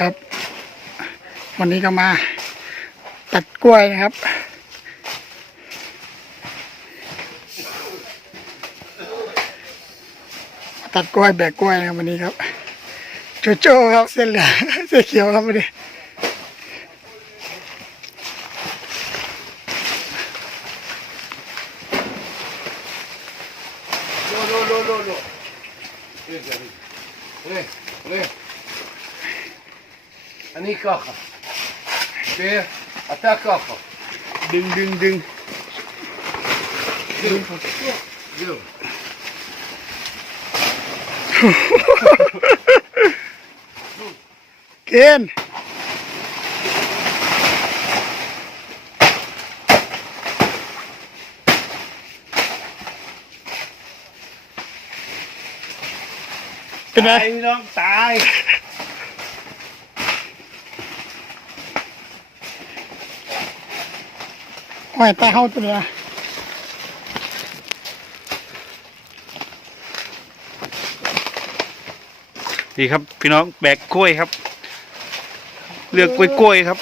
ครับ วันนี้ก็มาตัดกล้วยนะครับ ตัดกล้วยแบกกล้วยนะครับวันนี้ครับโจโจ้ครับเส้นเหลืองเส้นเขียวครับวันนี้ ככה. אתה ככה. דינג דינג דינג. זהו. כן. Tại nó, tại ห้อยใต้เฮาตัวเนี้ยดีครับ พี่น้องแบกกล้วยครับ เลือกกล้กล้วยๆครับ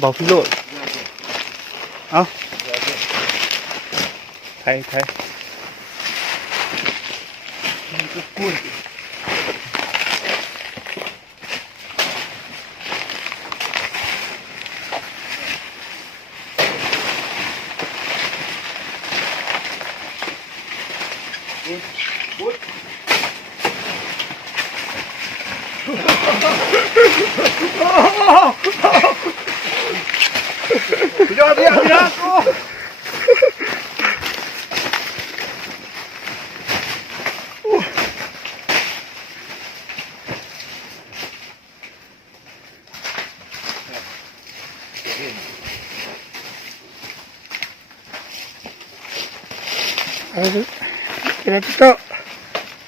เบาพี่โลด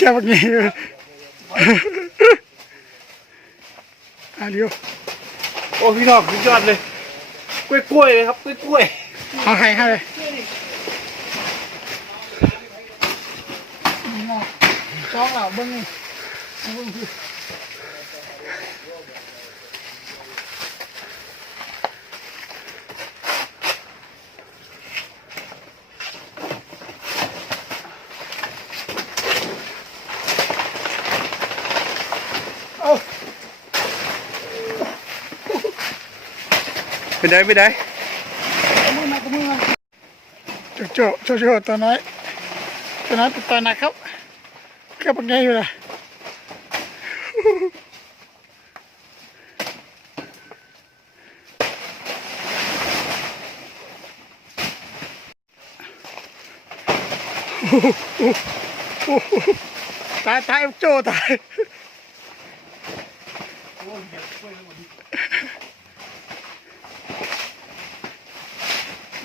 แค่แบบนี้เลยอะเดี๋ยวโอ้พี่น้องสุดยอดเลย กล้วยกล้วยๆเลยครับกล้วยกล้วยเอาให้ให้เลยจ้องเหล่าเบิ้งนี่เบิ้งพี่เอา ๆไปได้ไปได้เอามือมาเอามือมาโจโจโจโจตัวน้อยตัวน้อยเป็นตัวหนักครับเกือบเป็นไงอยู่เลย ตายตายโจตาย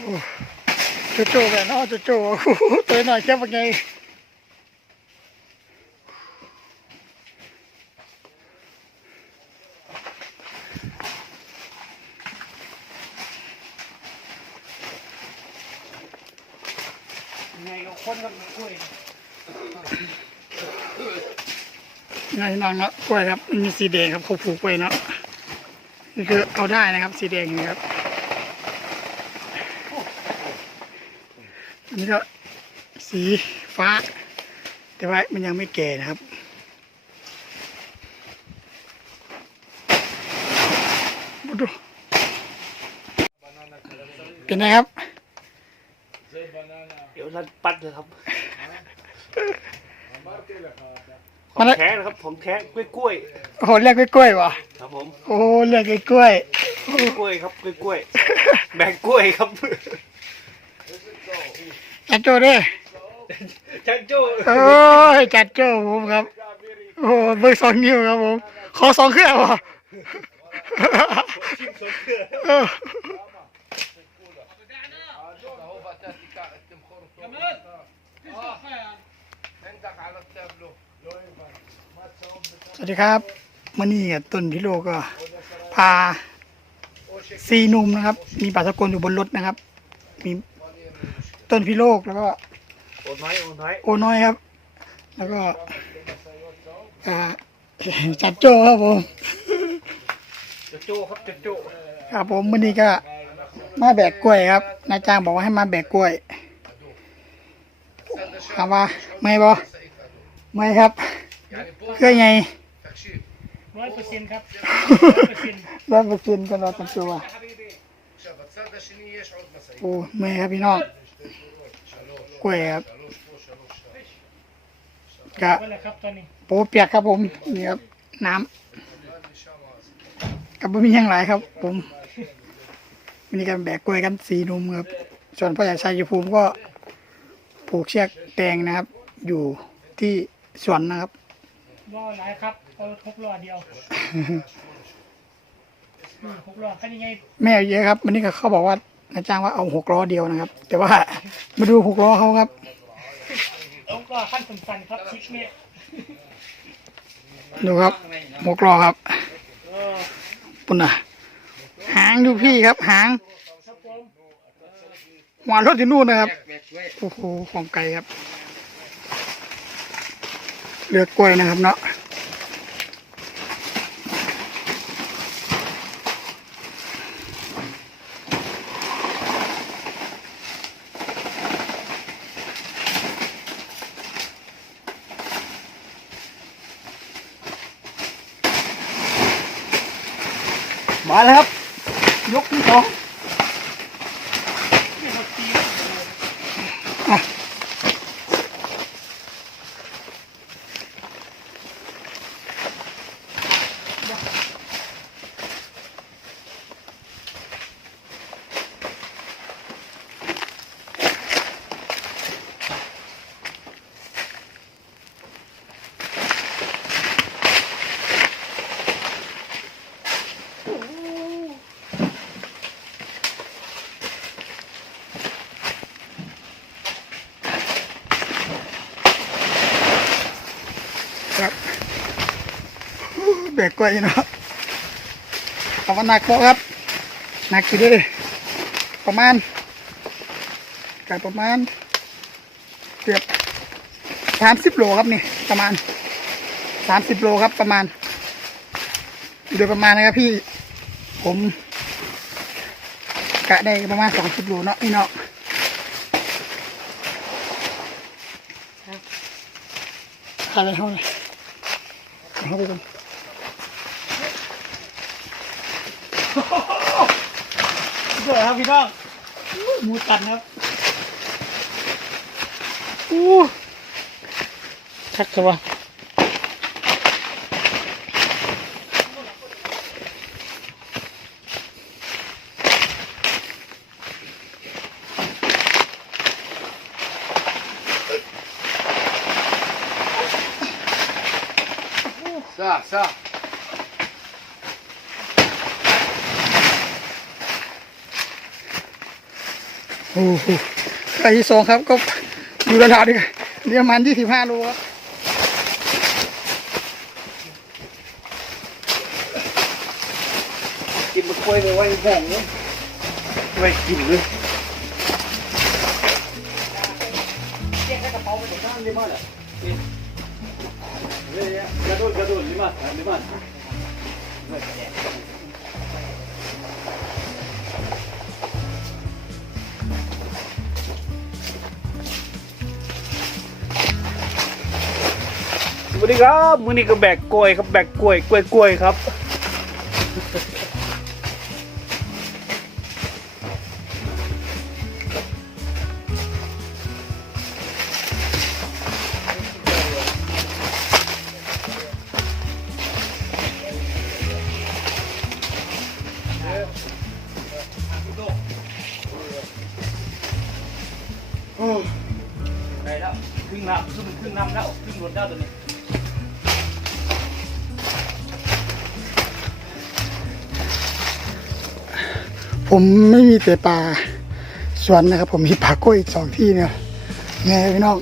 โจ โจแบบน้อโจโจตัวหน่อยแค่เป็นไงไงก็คนกับกล้วยไงนอนครับกล้วยครับมันมีสีแดงครับเขาผูกไว้เนาะนี่คือเอาได้นะครับ สีแดงนี่ครับ อันนี้ก็สีฟ้า แต่ว่ามันยังไม่แก่นะครับ ดูเป็นไงครับ เดี๋ยวรันปัดเลยครับมาแล้วแท้นะครับผมแท้กล้วยกล้วยโอ้โหเรียกกล้วยๆวะๆครับผมโอ้โหเรียกกล้วยกล้วยครับกล้วยกล้วยๆแบกกล้วยครับๆ จัดโจ้ด้วยจัดโจ้โอ้ยจัดโจ้ผมครับ โอ้เบอร์สองนิ้วครับผม ขอสองเครื่องวะสวัสดีครับมานี่กับต้นพิโลก็พาซีนุ่มนะครับ มีปลาสกนอยู่บนรถนะครับ มี ต้นพิโลกแล้วก็โอน้อยโอน้อยโอน้อยครับ แล้วก็อ่าจัดโจ้ครับผมจัดโจ้ครับจัดโจ้ครับผมวันนี้ก็มาแบกกล้วยครับนายจ้างบอกว่าให้มาแบกกล้วยถามว่าไม่บอไม่ครับเพื่อไงร้อยเปอร์เซ็นต์ครับร้อยเปอร์เซ็นต์กันเราตัวโอ้ไม่ครับพี่น้อง ล้วยครับกะก็แหละครับตอนนี้โปเปียกครับผมนี่ครับน้ำกับบ่มีหยังหลายครับ ผมวันนี้กันแบกกล้วยกันสีหนุ่มครับส่วนพ่อใหญ่ชัยภูมิก็ผูกเชือกแตงนะครับ อยู่ที่สวนนะครับล้อหลายครับเอาหกล้อเดียวอืมหกล้อคันยังไงแม่เอาเยอะครับวันนี้ก็เขาบอกว่า นายจ้างว่าเอาหกล้อเดียวนะครับ แต่ว่ามาดูหกล้อเขาครับหกล้อขั้นสั้นๆครับชิคเมตรดูครับหกล้อครับปุ่นน่ะหางดูพี่ครับ หางครับผมหัวรถที่นู่นนะครับโอ้โหของไกลครับเลือกกล้วยนะครับเนาะ มาแล้วครับ ยกที่สอง นี่หมดปี ครับแบกกล้ วยเนาะเอามาหนักโปะครับ หนักอยู่ด้วยประมาณกับประมาณเกือบสามสิบโลครับนี่ประมาณสามสิบโลครับประมาณ โดยประมาณนะครับพี่ผมกะได้ประมาณสองสิบโลเนาะพี่เนาะขายไปเท่าไหร่เอาเข้าไปก่อน เดือดครับพี่น้องหมูตันครับอู้ทักกันวะซาซา โอ้โหไก่ที่สองครับก็อยู่ระดับนี้เรียมาณยี่สิบห้าโลครับกินมะกล้วยไปไว้แบ่งเลยไว้กินเลยส วัสดีครับมือนี้ก็แบกกล้วยครับแบกกล้วยกล้วยกล้วยครับ đây đó cưng nằm cưng cưng nằm đó cưng luôn đó rồi này ผมไม่มีแต่ป่าสวนนะครับ ผมมีป่ากล้วยอีกสองที่เนี่ยไงพี่น้อง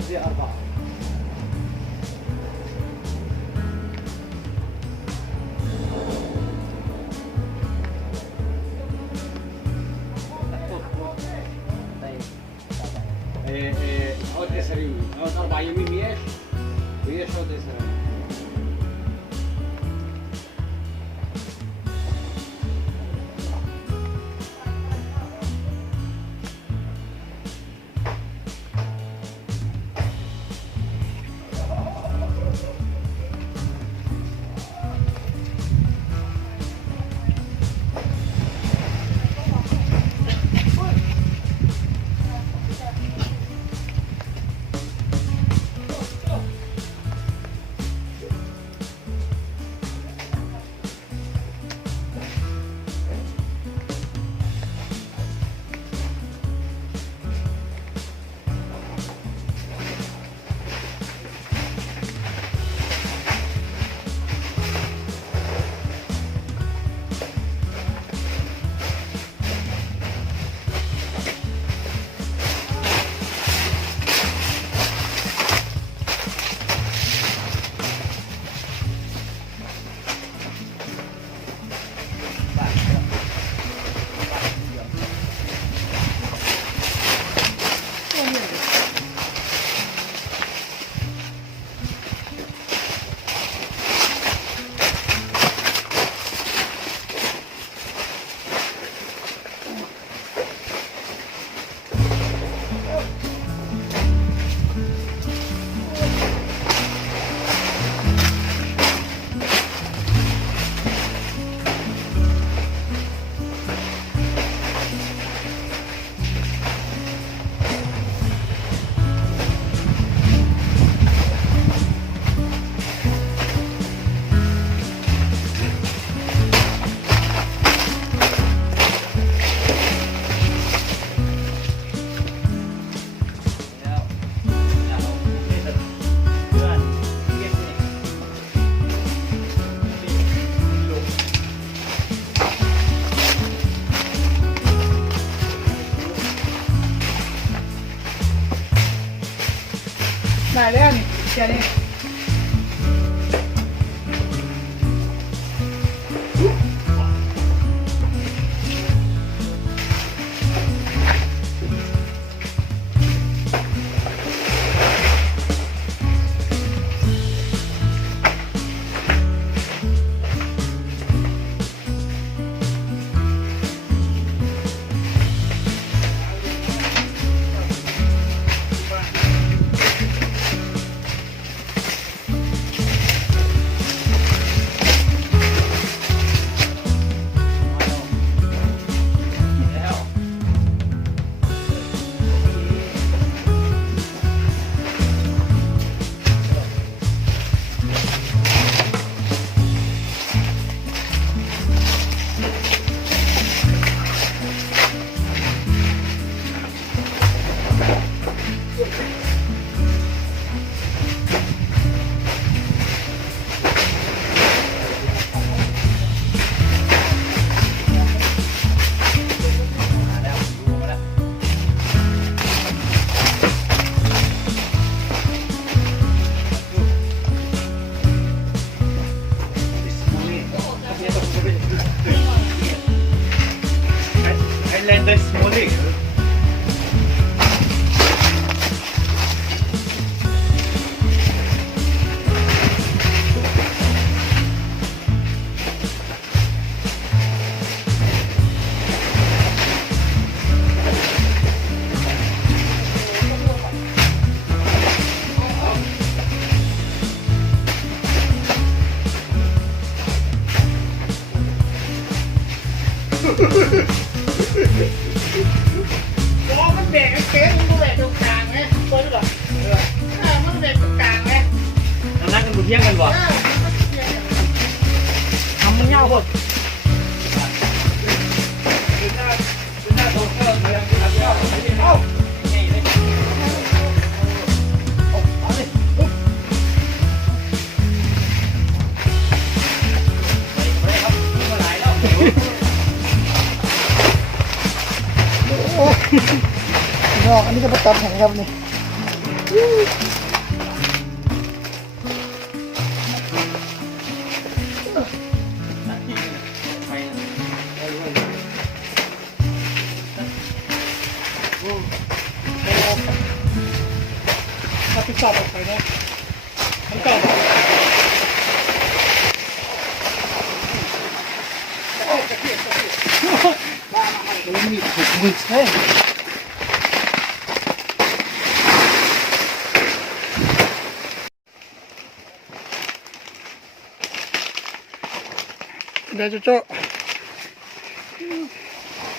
две แล้าวหมดโอ้นอกอันนี้ก็ประตัดแห่งครับนี่ รับผิดชอบออกไปเนาะมันเก่าบ่มีถูกมือใช่เดี๋ยวโจโจ้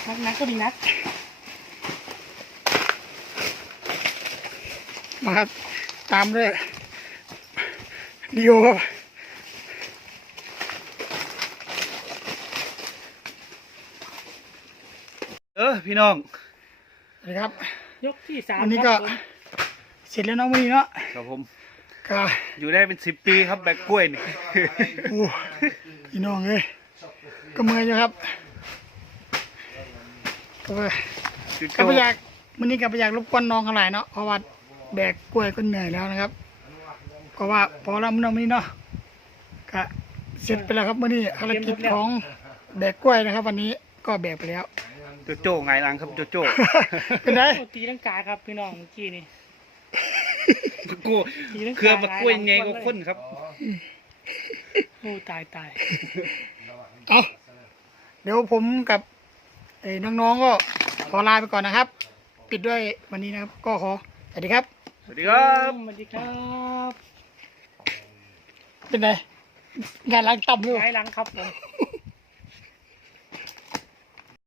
นักนักก็ดีนัก มาครับ ตามด้วยดิโอครับเออพี่น้องสวัสดีครับ ยกที่สามวันนี้คก็รับผมเสร็จแล้วเน้องวันนี้เนาะครับผมก็อยู่ได้เป็นสิบปีครับแบกกล้วยนี่ โอ้พี่น้องเอ้ยก็เมื่อยอยู่ครับก็ว่าจุดก็โจ้ไม่อยากวันนี้ก็ไม่อยากรบกวนน้องกันหลายเนาะเพราะว่า แบกกล้วยก็เหนื่อยแล้วนะครับ ก็ว่าพอแล้วมันเอาวันนี้เนาะก็เสร็จไปแล้วครับวันนี้ภารกิจของแบกกล้วยนะครับ วันนี้ก็แบกไปแล้วจุดโจ้ไงายหลังครับจุดโจ้เป็นไงโอ้ตีลังกาครับพี่น้องเมื่อกี้นี่กูตีลังกาเครือมากล้วยไงก็ข้นครับโอ้ตายตายเอาเดี๋ยวผมกับเอ้ยน้องๆก็ขอลาไปก่อนนะครับ ปิดด้วยวันนี้นะครับ ก็ขอสวัสดีครับ สวัสดีครับสวัสดีครับ เป็นไงงานล้างต่ำหรือเปไงล่าหลังครับผม